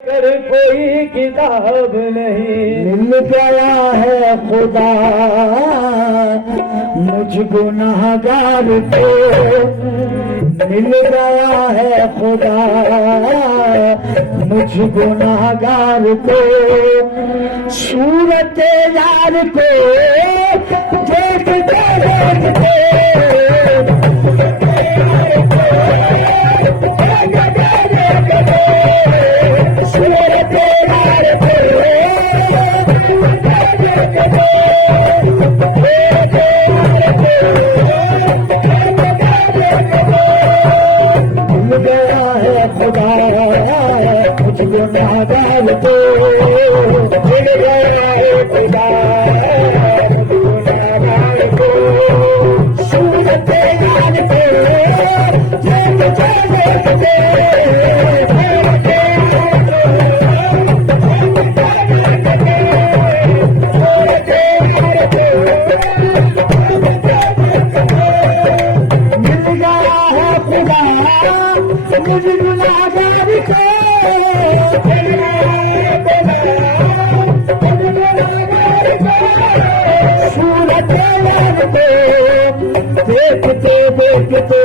कर कोई किताब नहीं। मिल गया है खुदा मुझ गुनाहगार को, मिल गया है खुदा मुझ गुनाहगार को। सूरत यार को देखते देखते गुनाहगार को मिल गया है खुदा गुनाहगार को। सूरत यार को देखते देखते मिल गया है खुदा मुझ गुनाहगार को। देखते देखते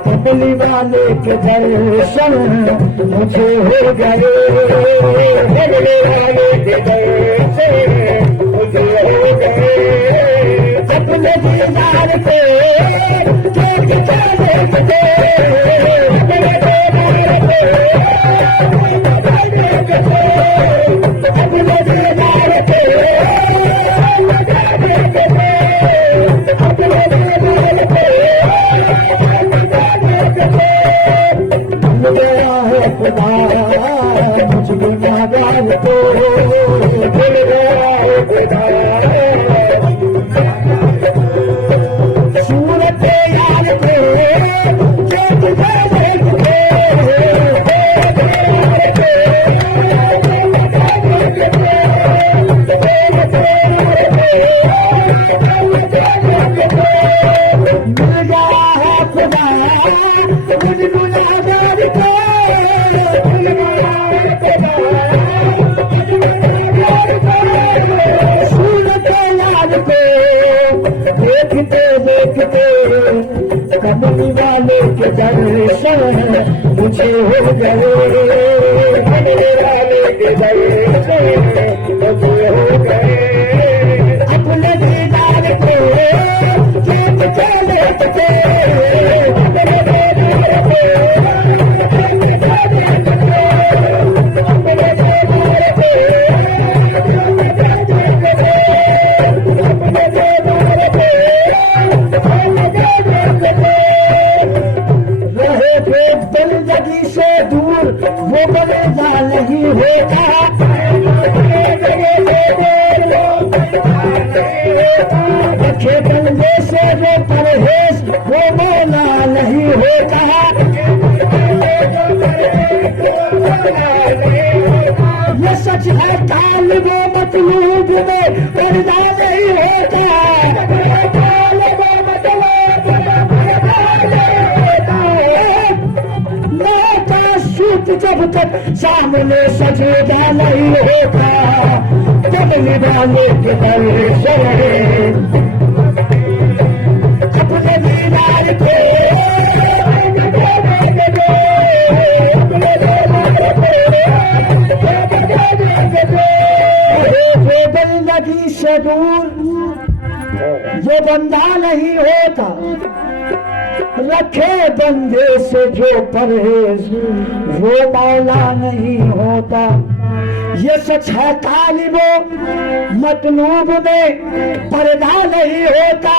कमली वाले के दर्शन मुझे हो गए, कमली वाले के दर्शन मुझे हो गए। अपने दीदार को देखते देखते मुझ गुनाहगार को मिल गया है खुदा। सूरत यार को देखते देखते मिल गया है खुदा मुझ गुनाहगार को। देखते देखते कमली वाले के दर्शन मुझे हो गए, कमली वाले के दर्शन मुझे हो गए। अपने दीदार को देखते देखते जिंदगी से दूर वो बनेगा नहीं होता, रखे बंदे से वो परहेज वो मौला नहीं होता। ये सच है काल वो मतलूब में पर्दा नहीं होता। जब तक सामने सजेदा नहीं होता, जब निभाने के दर्शन अपने दीदार को जो बंदगी से दूर जो बंदा नहीं होता, रखे बंदे से जो परहेज वो मौला नहीं होता। ये सच है तालिबो मतलूब में पर्दा नहीं होता,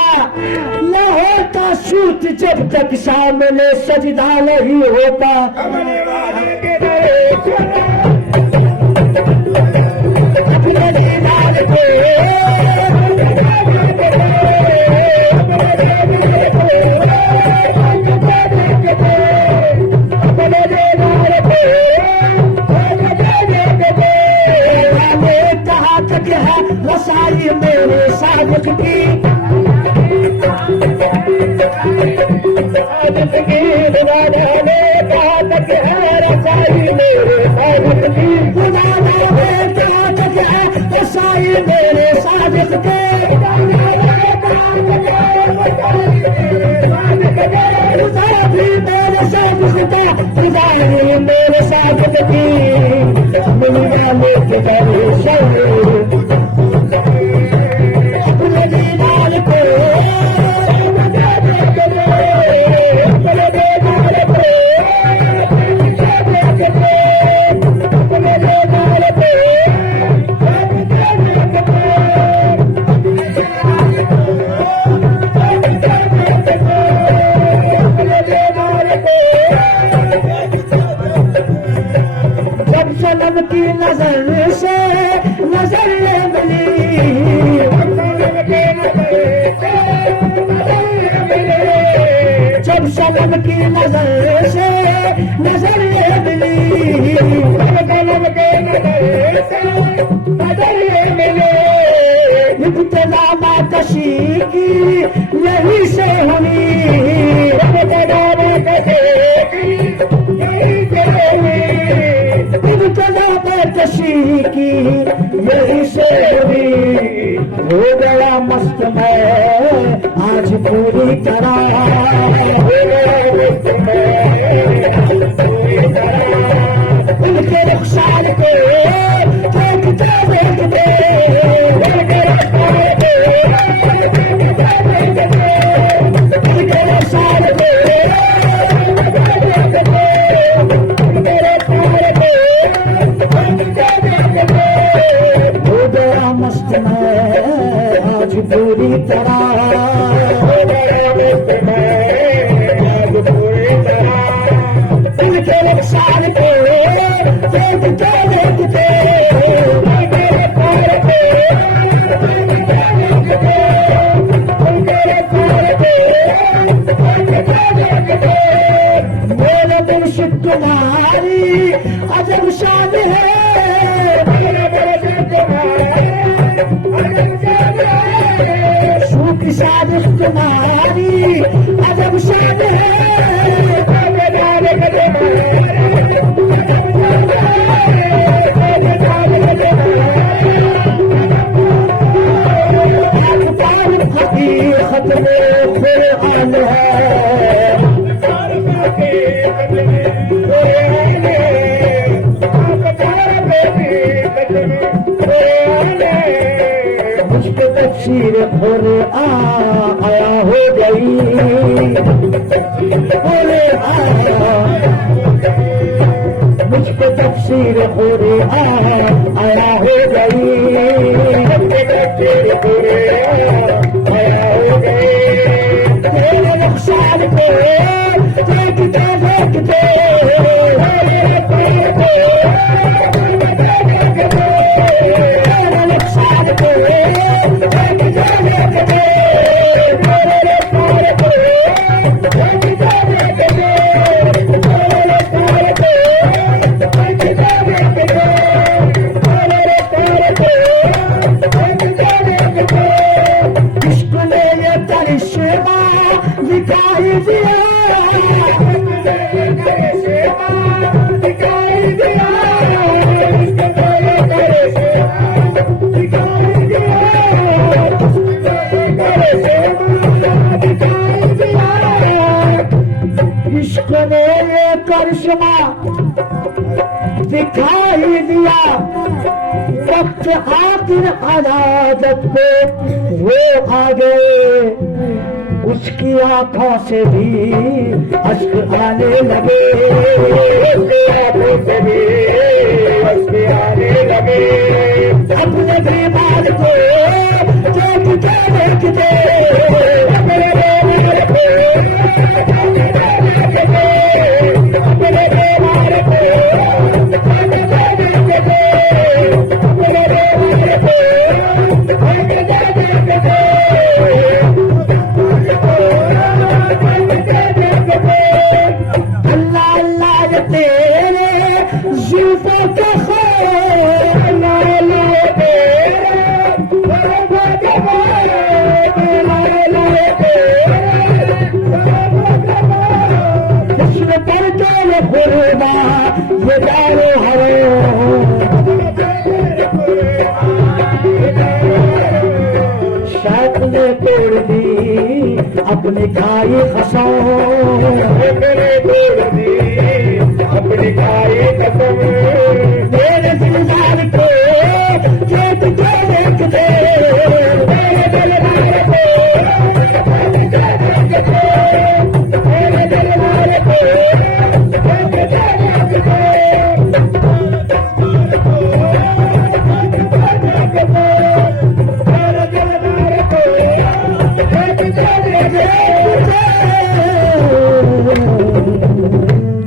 न होता सूत जब तक सामने सजदा नहीं होता। अपने दीदार को रसाई मेरे साबित की कहा तक है रसाई मेरे साजिद की खुदा जाने क्या तक है वसाई मेरे साजिद के खुदा भी मेरे साजिद का खुदा भी मेरे साजिद की दुनिया में किधर शौक अपने दीवार को जब सनम की नजर से नजर मिली जब सनम की नजर से नजर मिली इब्तिला कशी की यही से हुई कशी की यही से हुई हो गया मस्त मैं आज पूरी तरह हो गया मस्त मैं उनके रुखसार को देखते देखते उनके रुखसार को हो गया मस्त मैं आज पूरी तरह हो गया मस्त मैं आज पूरी तरह उनके नुकसान को देखते देखते मेरे मुर्शिद तुम्हारी अजब शान है सूफी सादिक तुम्हारी अजब शान है हकीकत में कुरान है मुझको तफसीर आया हो गई आया मुझको तफसीर आया हो गई आया हो गई तेरे नुकसान को देखते देखते दिखाई दिया इश्क ने ये करिश्मा दिखाई दिया वक्त आखिर अदालत को वो आ गए उसकी आंखों से भी अश्क आने लगे उसकी आंखों से भी अश्क आने लगे अपने बीमार को देखते देखते अपने बीमार को अपने बीमार को अल्लाह अल्लाह तेरे जुल्फों के ये दारो हरो शैत ने तोड़ दी अपनी खाई खसों तोड़ दी अपनी